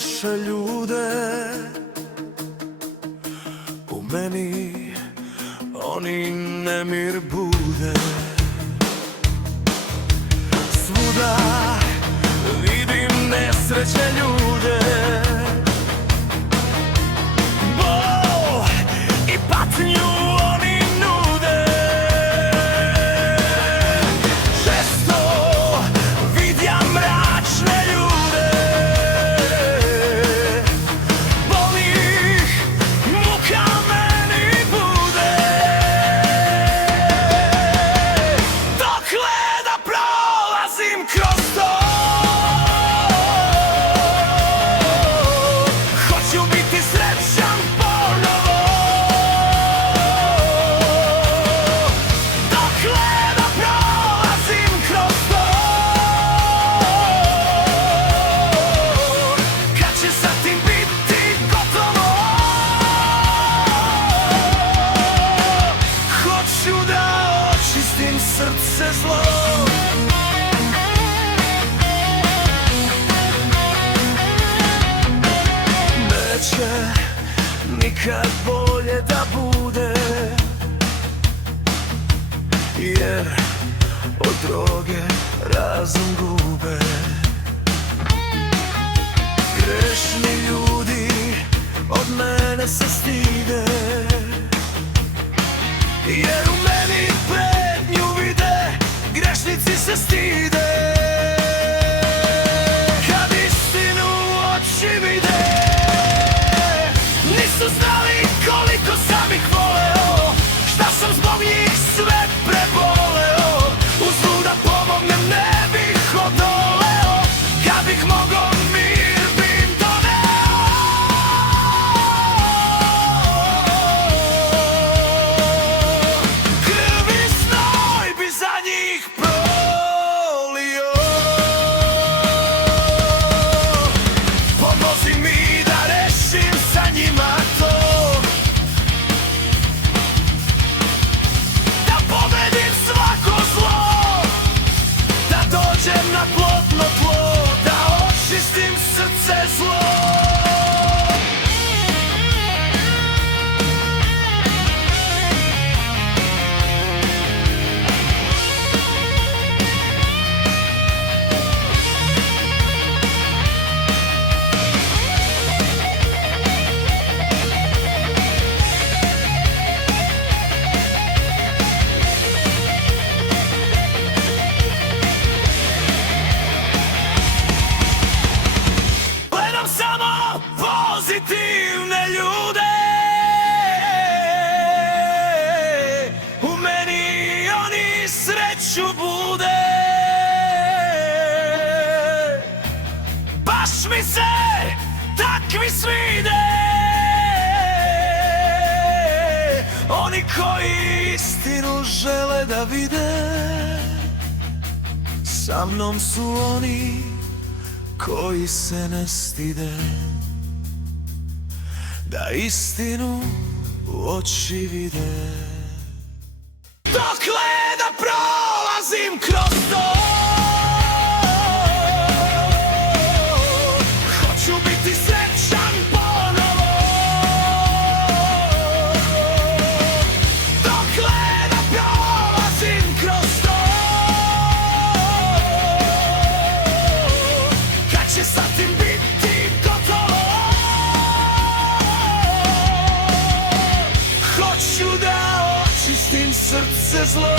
loše ljude. U meni oni nemir bude. Svuda vidim nesreće ljude, bol i patnju oni nude. Često vidja mračne ljude, boli ih, muka meni bude. Dokle da prolazim kroz to, hoću biti srećan ponovo. Dokle da prolazim kroz to, kad će sa tim biti gotovo. Hoću da očistim srce zlo. Neće nikad bolje da bude, jer od droge razum gube. Grešni ljudi od mene se stide, jer u meni pretnju vide. Grešnici se stide kad istinu u oči vide. Nisu znali koliko sam ih voleo, šta sam zbog njih sve preboleo. Uzlu da pomognem ne bih odoleo, kad bih mogo mir bi im doneo. Krvi znoj bi za njih prolio. Pomozi mi da rešim sa njima to, da pobedim svako zlo, da dođem na plodno tlo, da očistim srce zlo. Gledam samo pozitivne ljude, u meni oni sreću bude. Baš mi se takvi svide, oni koji istinu žele da vide. Sa mnom su oni koji se ne stide, da istinu u oči vide. Dokle da prolazim kroz to, hoću biti srećan ponovo. Dokle da prolazim kroz to, kad će sa tim biti gotovo. Hoću da očistim srce zlo.